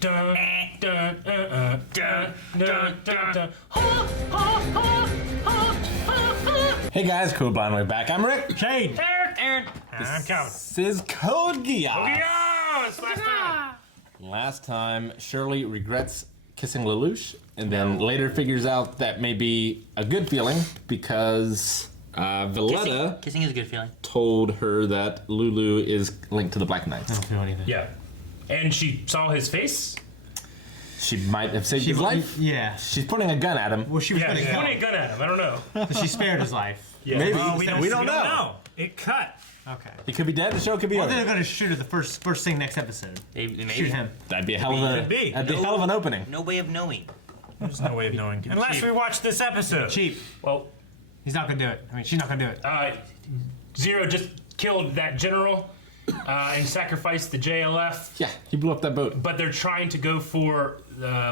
Dun, dun, dun, dun, dun, dun. Hey guys, Code Blind Way back. I'm Rick. Shane. Aaron. I'm Calvin. This is Code Geass. Oh, yeah, it's last time. Last time, Shirley regrets kissing Lelouch, and then later figures out that may be a good feeling because Valletta Kissing is a good feeling. told her that Lulu is linked to the Black Knights. I don't feel anything. Yeah. And she saw his face? She might have saved his life. Yeah. She's pointing a gun at him. Well, she was Yeah, putting she's pointing a gun at him. I don't know. She spared his life. Yeah. Maybe. Well, We don't know. It cut. Okay. He could be dead. The show could be Well, over. they're gonna shoot her the first thing next episode. Maybe. Shoot him. That'd be a hell of a. Could be. That'd be a hell of an opening. No way of knowing. There's no way of knowing. Unless we watch this episode. Cheap. Well, He's not gonna do it. I mean, she's not gonna do it. Zero just killed that general and sacrificed the JLF. Yeah, he blew up that boat. But they're trying to go for,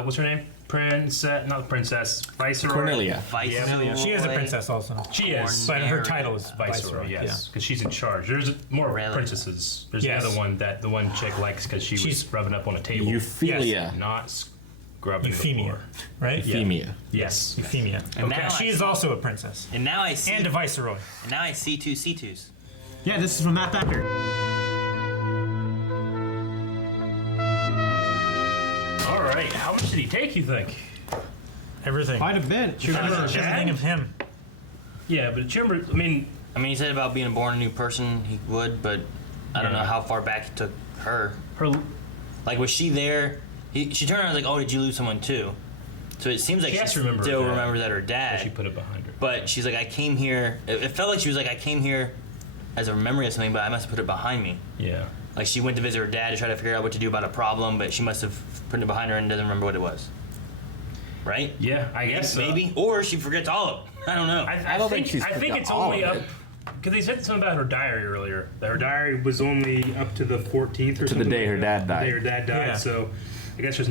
what's her name? Princess, not Princess, Viceroy. Cornelia. Viceroy. She is a princess also. She is, but her title is Viceroy, yes, because she's in charge. There's more Really? princesses. There's Yes. the other one that the one chick likes because she was She's- rubbing up on a table. Euphelia. Not scrubbing the Euphemia, floor. right? Euphemia. Yes. Euphemia. And now She I- is also a princess. And now I see. And a viceroy. And now I see two C2s. Yeah, this is from Matt Becker. All right. How much did he take, you think? Everything. Quite a bit. Everything of him. Yeah, but do you remember, I mean, He said about being born a new person, he would, but I don't know how far back he took her. her. Like, was she there? She turned around and was like, oh, did you lose someone too? So it seems like She she has to remember still her dad. remembers that her dad. She put it behind her. But she's like, I came here. It felt like she was like, I came here as a memory of something, but I must have put it behind me. Yeah. Like, she went to visit her dad to try to figure out what to do about a problem, but she must have put it behind her and doesn't remember what it was. Right? Yeah, I guess so. Maybe. Or she forgets all of them. I don't know. I don't think she's I think forgot it's all only of up it. because they said something about her diary earlier. That her diary was only up to the 14th or To something. the day like her that. dad The died. day her dad died. Yeah. So I guess there's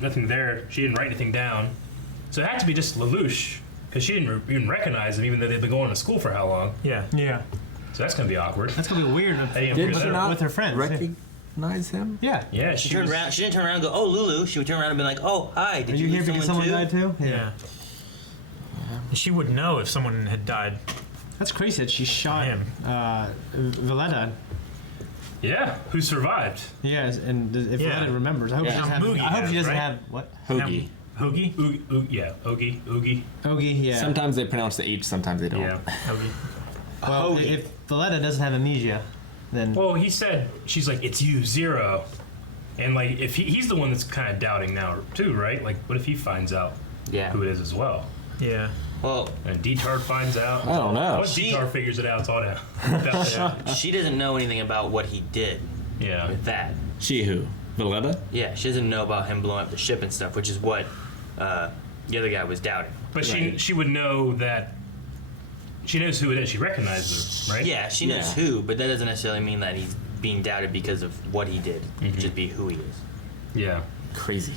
nothing there. She didn't write anything down. So it had to be just Lelouch because she didn't even recognize him, even though they've been going to school for how long. Yeah. Yeah. So that's gonna be awkward. That's gonna be weird. How do you Did figure she that out? not With her friends, recognize him? Yeah. Yeah, She she turned was, around. She didn't turn around and go, "Oh, Lulu." She would turn around and be like, "Oh, hi. Did Are you you here lose because someone someone too?" died too? Yeah. She would know if someone had died. That's crazy that she shot Him. Valletta. Yeah, who survived? Yes, and if Yeah. Valletta remembers, I hope Yeah. she doesn't have. Moogie I hope she has, doesn't right? have what? Hoagie. Hoagie? Oogie. Ogie. Yeah. Sometimes they pronounce the H, sometimes they don't. Yeah. Hoagie. Well, Hoagie. if Valletta doesn't have amnesia, then Well, he said she's like, it's you, Zero, and like if he's the one that's kind of doubting now too, right? Like, what if he finds out Yeah. who it is as well? Yeah. Well, And Detard finds out. I don't know. Once She- Detard figures it out, it's all down. she doesn't know anything about what he did Yeah. with that. She who? Valletta? Yeah, she doesn't know about him blowing up the ship and stuff, which is what the other guy was doubting. But Right. she would know that. She knows who it is. She recognizes her, right? Yeah, she knows Yeah. who, but that doesn't necessarily mean that he's being doubted because of what he did. It could just be who he is. Yeah. Crazy.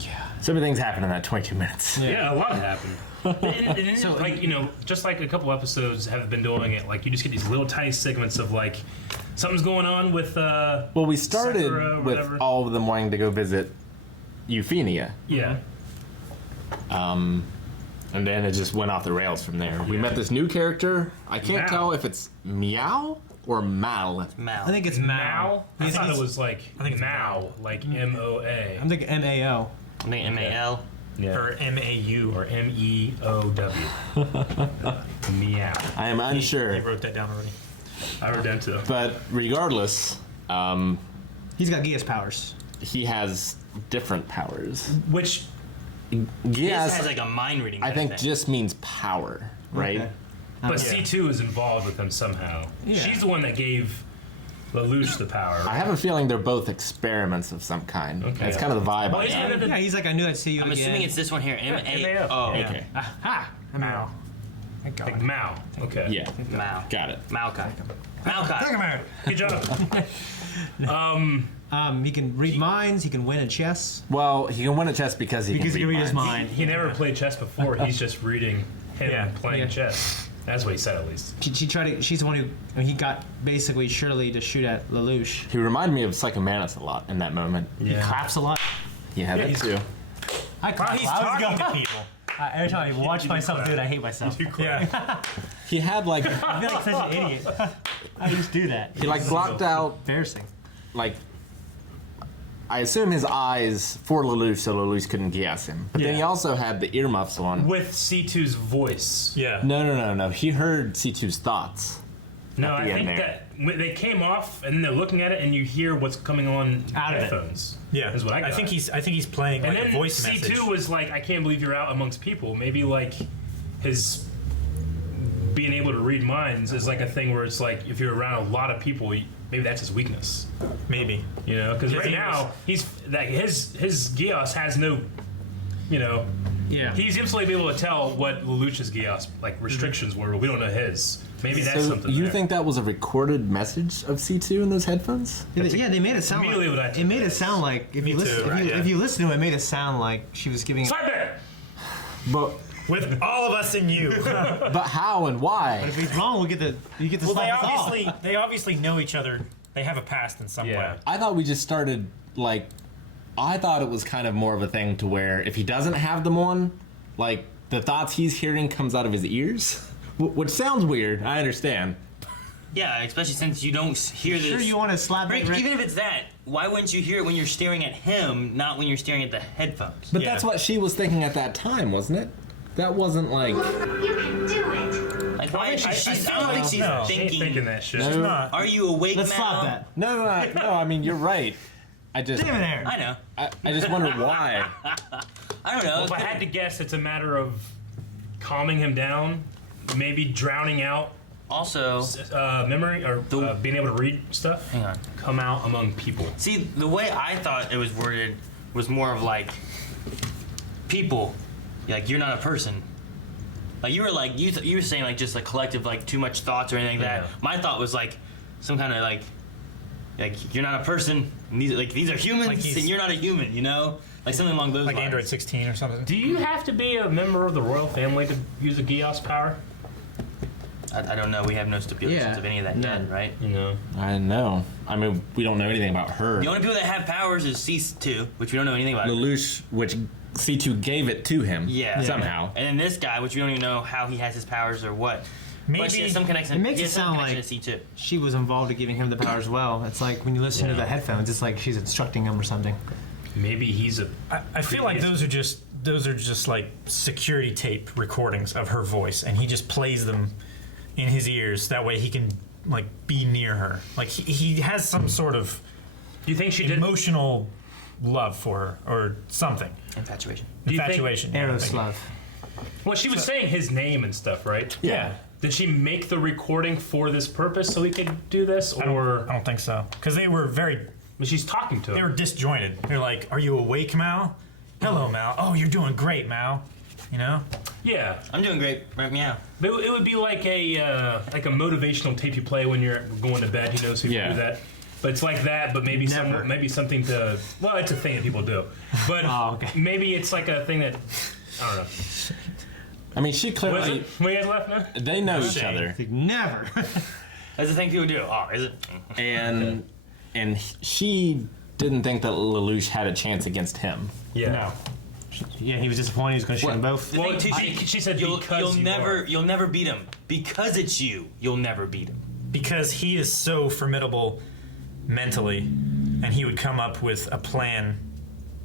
Yeah. So many things happened in that 22 minutes. Yeah, a lot happened. And so, like, just like a couple episodes have been doing it, like you just get these little tiny segments of like something's going on with. Well, we started Sakura or with whatever. all of them wanting to go visit Euphemia. Yeah. And then it just went off the rails from there. We met this new character. I can't Mal. tell if it's Meow or Mal. Mal. I think it's Mao? I thought it it's- was like I think it's Mao, like MOA. I'm thinking MAO. I think M-A-L. Yeah. Or MAU. Or MEOW. Meow. I am I unsure. wrote that down already. I wrote down too. But regardless, He's got Geass powers. he has different powers. Which, This Geass, has like a mind reading. I kind think, of thing. just means power, right? Okay. but Yeah. C2 is involved with him somehow. Yeah. She's the one that gave Lelouch the power. I have a feeling they're both experiments of some kind. Okay. That's kind of the vibe. Well, I yeah, get. Yeah, he's like, I knew I'd see you I'm again. assuming it's this one here. M-A-O. Oh, Yeah. Okay. Ha! MAO. Thank God. Like Mao. Okay. Yeah. Mal. Got it. Malkai. Think Malkai. about it. Good job. He can read minds. He can win in chess. Well, he can win a chess because he Because he can can read his minds. mind. He never played chess before. He's just reading him Yeah. playing Yeah. chess. That's what he said, at least. She tried to. She's the one who he got basically Shirley to shoot at Lelouch. He reminded me of Psychomantis a lot in that moment. He claps a lot. He had it he's- too. Wow, he's talking to people. Every time I watch myself do it, I hate myself. Yeah. He had like I feel like such an idiot. I just do that. he like blocked out Embarrassing. like I assume his eyes for Lelouch so Lelouch couldn't guess him. But then he Yeah. also had the earmuffs on. With C2's voice. Yeah. No. He heard C2's thoughts. No, At I the think end there. that when they came off and then they're looking at it and you hear what's coming on Out of it. headphones. Yeah. Is what I got. I think he's playing And like then a voice C2 message. was like, I can't believe you're out amongst people. Maybe like his being able to read minds is like a thing where it's like if you're around a lot of people, maybe that's his weakness. Maybe. You know, because Yeah, right he now he's like his Geass has no, you know, Yeah. he's instantly able to tell what Lelouch's Geass like restrictions were, but we don't know his. Maybe that's So something. you there. think that was a recorded message of C2 in those headphones? Yeah, they made it sound immediately what I like took it made that it as. sound like if Me you listen too, right, yeah. if you listen to it, it made it sound like she was giving. Slap it! But With all of us and you. but how and why? If he's wrong, you get to Well, slap us off. they obviously know each other. They have a past in some Yeah. way. I thought we just started like I thought it was kind of more of a thing to where if he doesn't have them on, like the thoughts he's hearing comes out of his ears, which sounds weird. I understand. Yeah, especially since you don't hear this. Sure, you want to slap Rick, it? even if it's that, why wouldn't you hear it when you're staring at him, not when you're staring at the headphones? But Yeah. that's what she was thinking at that time, wasn't it? That wasn't like You can do it. Like, why? I don't think she's no. She ain't thinking. thinking that shit. No. Not. Are you awake Let's now? slap that. no. I mean, you're right. I just Damn it, Aaron. I know. I just wonder why. I don't know. If I had to guess, it's a matter of calming him down, maybe drowning out Also, memory or being able to read stuff. hang on. Come out among people. See, the way I thought it was worded was more of like people. Like you're not a person. Like you were like you were saying like just like collective like too much thoughts or anything like Yeah. that. My thought was like some kind of like you're not a person. And these are humans, Like he's- and you're not a human. You know, like something along those Like lines. Android 16 or something. Do you have to be a member of the royal family to use a Geass power? I don't know. We have no stipulations Yeah, of any of that yet, none. right? You know. I know. I mean, we don't know anything about her. The only people that have powers is C2, which we don't know anything about. Lelouch, which C2 gave it to him. Yeah. Somehow. And then this guy, which we don't even know how he has his powers or what. But she Maybe has some connection. It makes he it has some sound connection to C2. She was involved in giving him the power as well. It's like when you listen to the headphones, it's like she's instructing him or something. Maybe he's a. I feel like those are just like security tape recordings of her voice, and he just plays them in his ears. That way he can like be near her. Like he has some sort of Do you think she did? emotional love for her or something. Infatuation. Do you think- Infatuation. yeah, Eros thank you. love. Well, she was saying his name and stuff, right? Yeah. Did she make the recording for this purpose so he could do this, I or don't think so. Because they were she's talking to they him? were disjointed. They're like, "Are you awake, Mal? Hello, Mal. Oh, you're doing great, Mal. You know? Yeah, I'm doing great right meow. but it would be like a motivational tape you play when you're going to bed. You know, so you Yeah. do that. But it's like that, but maybe Never. maybe something to. Well, it's a thing that people do, but Oh, okay. maybe it's like a thing that I don't know. I mean, she Was clearly. it? When you guys left now? They know each Shame. other. Like, never. That's the thing people do. Oh, is it? And she didn't think that Lelouch had a chance against him. Yeah. No. Yeah, he was disappointed. He was going to shoot them both. The Well, thing too, she said you'll because you never are. you'll never beat him because it's you. You'll never beat him. Because he is so formidable mentally, and he would come up with a plan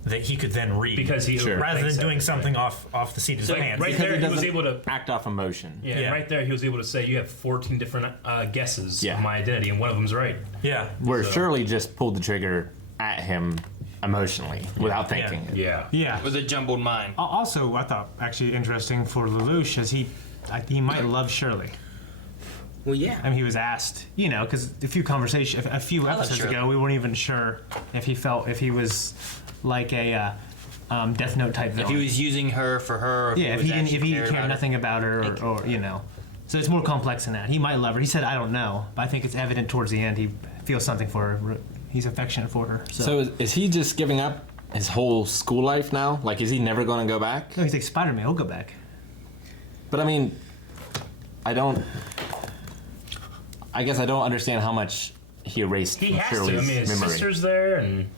that he could then read. Because he Sure. rather than overthinks doing everything. something off the seat of his So, pants. right Because there, he was doesn't able to. act off emotion. Yeah, Yeah. right there, he was able to say, "You have 14 different guesses Yeah. of my identity, and one of them's right." Yeah. Where So- Shirley just pulled the trigger at him emotionally without thinking. Yeah. Yeah. With a jumbled mind. Also, I thought actually interesting for Lelouch is he might love Shirley. Well, yeah. I mean, he was asked, you know, because a few episodes Shirley. ago, we weren't even sure if he was like a Death Note type If villain. he was using her for her, or yeah, if he cared cared nothing about her, Thank you. or you know, so it's more complex than that. He might love her. He said, "I don't know," but I think it's evident towards the end he feels something for her. He's affectionate for her. So is he just giving up his whole school life now? Like, is he never going to go back? no, he's like Spider-Man. He'll go back. But I mean, I guess I don't understand how much he erased He from has to. Shirley's I mean, his memory. sister's there, and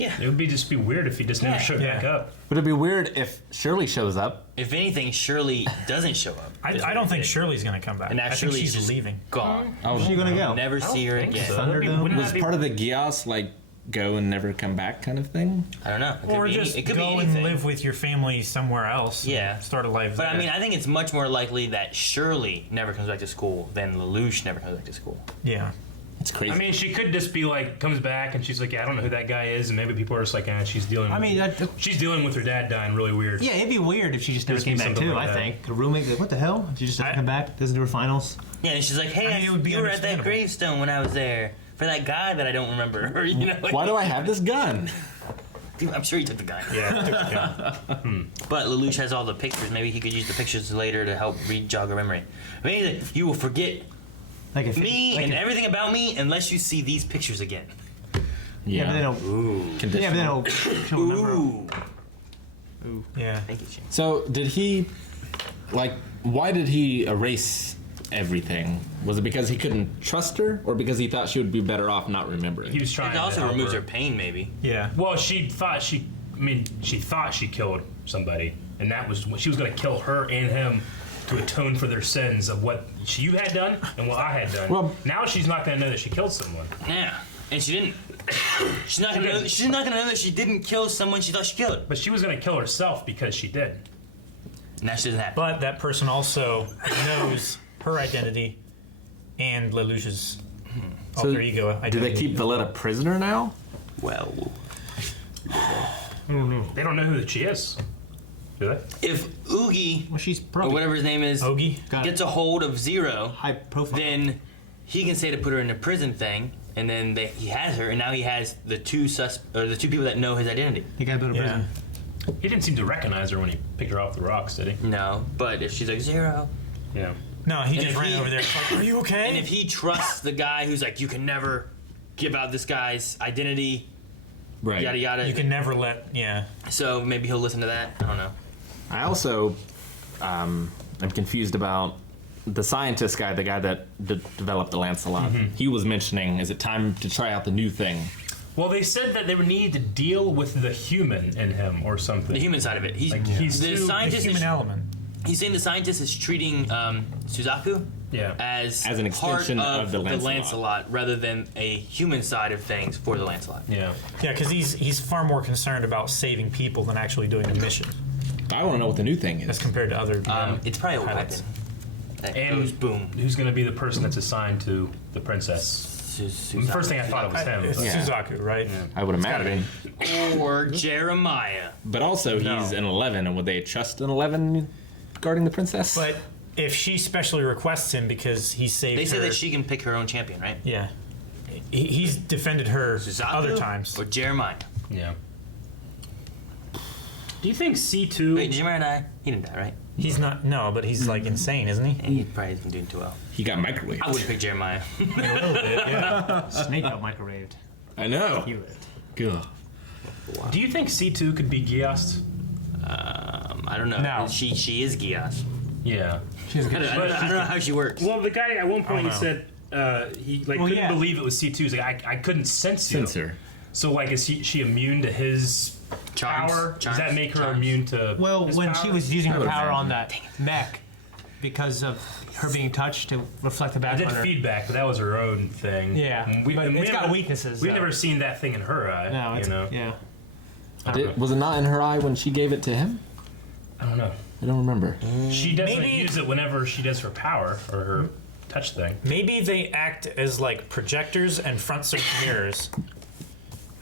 Yeah. It would just be weird if he just never Yeah. showed back up. Would it be weird if Shirley shows up? If anything, Shirley doesn't show up. I don't think Shirley's gonna come back. And I think actually, she's just leaving. gone. Oh, She's gonna go. Never see her think again. so. Thunderdome? Wouldn't was that be- part of the Geass like go and never come back kind of thing? I don't know. It could Or be just it could go be and anything. live with your family somewhere else. and Yeah. Start a life But there. I mean, I think it's much more likely that Shirley never comes back to school than Lelouch never comes back to school. yeah. It's crazy. I mean, she could just be like, comes back and she's like, yeah, I don't know who that guy is, and maybe people are just like, she's dealing. I mean, she's dealing with her dad dying really weird. yeah, it'd be weird if she just never Just came be back something too. like I that. think a roommate. Like, what the hell? She just doesn't come back. Doesn't do her finals. Yeah, and she's like, hey, I mean, it would be you were at that understandable. gravestone when I was there for that guy that I don't remember. Or, you know, like, Why do I have this gun? Dude, I'm sure he took the gun. Yeah. But Lelouch has all the pictures. Maybe he could use the pictures later to help jog her memory. Maybe you will forget Like if me like and if- everything about me unless you see these pictures again. Yeah, but they don't. Ooh. Yeah, but they don't. She'll remember. Ooh. yeah. Thank you, Shane. So did he, like, why did he erase everything? Was it because he couldn't trust her, or because he thought she would be better off not remembering? He was trying. It also to help removes her her pain, maybe. Yeah. Well, she thought she killed somebody, and that was she was going to kill her and him to atone for their sins of what you had done and what I had done. Well- now she's not going to know that she killed someone. Yeah. And she didn't. She's not gonna know that she didn't kill someone she thought she killed. But she was going to kill herself because she did. Now she doesn't have. But that person also knows her identity and Lelouch's alter ego identity. Do they keep Valletta prisoner now? Well, They don't know who she is, do they? if Oogie Well, she's or probably whatever his name is Ogie? Got it. gets a hold of Zero, high profile. then he can say to put her in a prison thing, and then he has her, and now he has the two people that know his identity. he got to go to Yeah. prison. He didn't seem to recognize her when he picked her off the rocks, did he? No, but if she's like Zero, Yeah. No, he And just if ran he- over there. Like, are you okay? and if he trusts the guy who's like, you can never give out this guy's identity, Right. yada yada. you can never let. Yeah. So maybe he'll listen to that. I don't know. I also am confused about the scientist guy, the guy that developed the Lancelot. He was mentioning, is it time to try out the new thing? Well, they said that they would need to deal with the human in him or something. The human side of it. He's Like, he's the too- The scientist. human Is, element. he's saying the scientist is treating Suzaku Yeah. as As an extension part of the Lancelot. Lancelot rather than a human side of things for the Lancelot. Yeah. Yeah, because he's far more concerned about saving people than actually doing the mission I want to know what the new thing as is. compared to other. It's probably a pilots. weapon. That And goes boom. who's going to be the person that's assigned to the princess? The first thing I thought it was him. It's but- Yeah. Suzaku, right? I would imagine. Or Jeremiah. But also, he's No. an 11, and would they trust an 11 guarding the princess? But if she specially requests him because he saved They her, say that she can pick her own champion, right? yeah, he's defended her Suzaku other times. Or Jeremiah. Yeah. Do you think C2? Wait, Jeremiah died? He didn't die, right? He's not but he's like insane, isn't he? And he probably isn't doing too well. he got microwaved. I would pick Jeremiah. A little bit, yeah. Snake got microwaved. I know. He lived. Good. Do you think C2 could be Geass? I don't know. No. She is Geass. Yeah. I don't know how she works. Well, the guy at one point he know. said he Well, couldn't yeah. believe it was C2. He's like, I couldn't sense you. Censor. So like, is she immune to his Charms. power? Does that Charms. make her Charms. immune to? Well, his when power? she was using her would power on imagine. that mech, because of her being touched to reflect the I back did on her. feedback, but that was her own thing. Yeah, And but and it's got never- weaknesses, We've though. never seen that thing in her eye. No, it's you know? yeah. Was it not in her eye when she gave it to him? I don't know. I don't remember. She doesn't Maybe- use it whenever she does her power or her touch thing. Maybe they act as like projectors and front surface mirrors.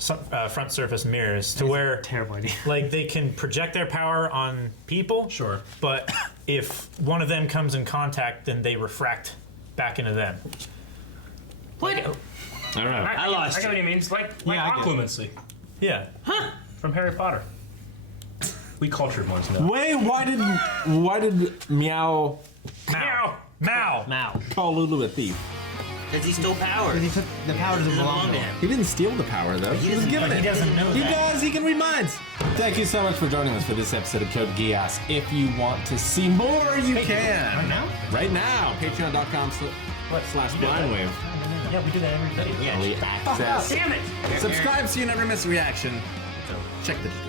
Front surface mirrors to where Terrible idea. like they can project their power on people. Sure. But if one of them comes in contact, then they refract back into them. What? I don't know. I lost I get what you. you mean. It's like Yeah, I get it. occlumency Yeah. from Harry Potter. We cultured ones now. Wait, why did Meow Mao. Mao. Mao. call Lulu a thief? Because he stole power. He took the power doesn't Doesn't belong to him. He didn't steal the power, though. He was given He it. doesn't know He that. does. He can read minds. Thank you so much for joining us for this episode of Code Geass. If you want to see more, you can. Right now? Right now. Patreon.com/blindwave. Yeah, we do that every day. Yeah. Early access. Damn it! Subscribe so you never miss a reaction. So, Check the